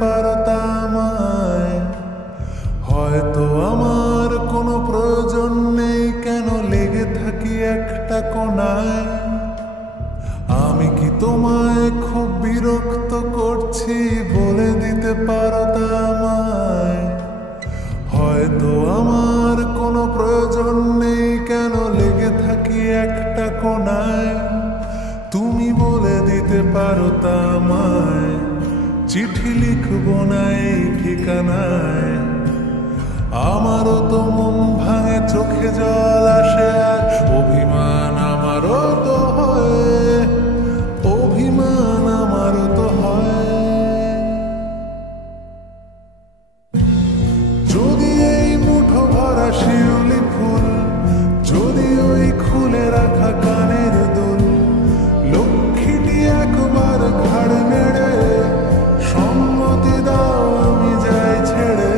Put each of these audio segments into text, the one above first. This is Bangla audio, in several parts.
পারো তা আমায়। হয়তো আমার কোনো প্রয়োজন নেই, কেন লেগে থাকি একটা কোণায়। আমি কি তোমায় খুব বিরক্ত করছি, বলে দিতে পারো তা আমায়। হয়তো আমার কোনো প্রয়োজন নেই, কেন লেগে থাকি একটা কোণায়। তুমি বলে দিতে পারো তা আমায়। চিঠি লিখবো না এই ঠিকানায়। আমারও তো মন ভাঙে, চোখে জল আসে, আর অভিমান আমারও তো হয়, অভিমান আমারও তো হয়। যদি এই মুঠো ভরা শিউলি ফুল, যদি ওই খুলে রাখা কানের দুল, লক্ষ্মীটি একবার ঘাড় নেড়ে সম্মতি দাও আমি যাই ছেড়ে।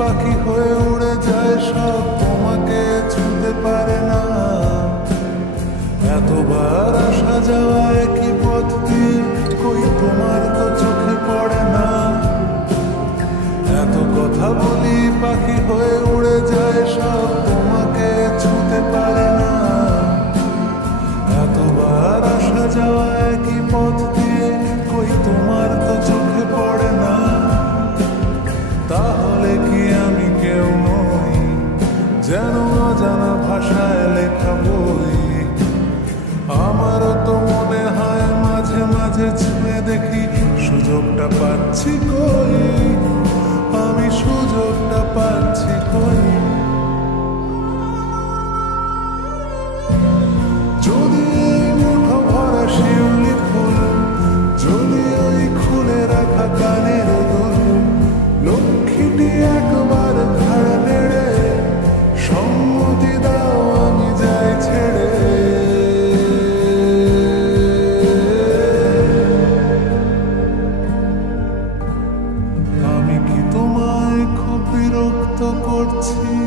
পাখি হয়ে উড়ে যায় সব, তোমাকে ছুঁতে পারে না। এতবার আসা যাওয়া একই পথ দিয়ে, কই তোমার তো চোখে পড়ে না। এত কথা বলি পাখি হয়ে উড়ে যায় সব, তোমাকে ছুঁতে পারে না। এতবার আসা যাওয়া একই পথ দিয়ে, কই তোমার তো চোখে পড়ে না। তাহলে কি আমি কেউ নই, যেন অজানা ভাষায় লেখা বই? আমারও তো মনে হয় মাঝে মাঝে ছুঁয়ে দেখি, সুযোগটা পাচ্ছি কই, আমি সুযোগটা পাচ্ছি কই। যদি এই মুঠো ভরা শিউলি ফুল, যদি ওই খুলে রাখা কানের দুল, লক্ষ্মীটি একবার ঘাড় নেড়ে সম্মতি দাও আমি যাই ছেড়ে। আমি কি তোমায় খুব বিরক্ত করছি?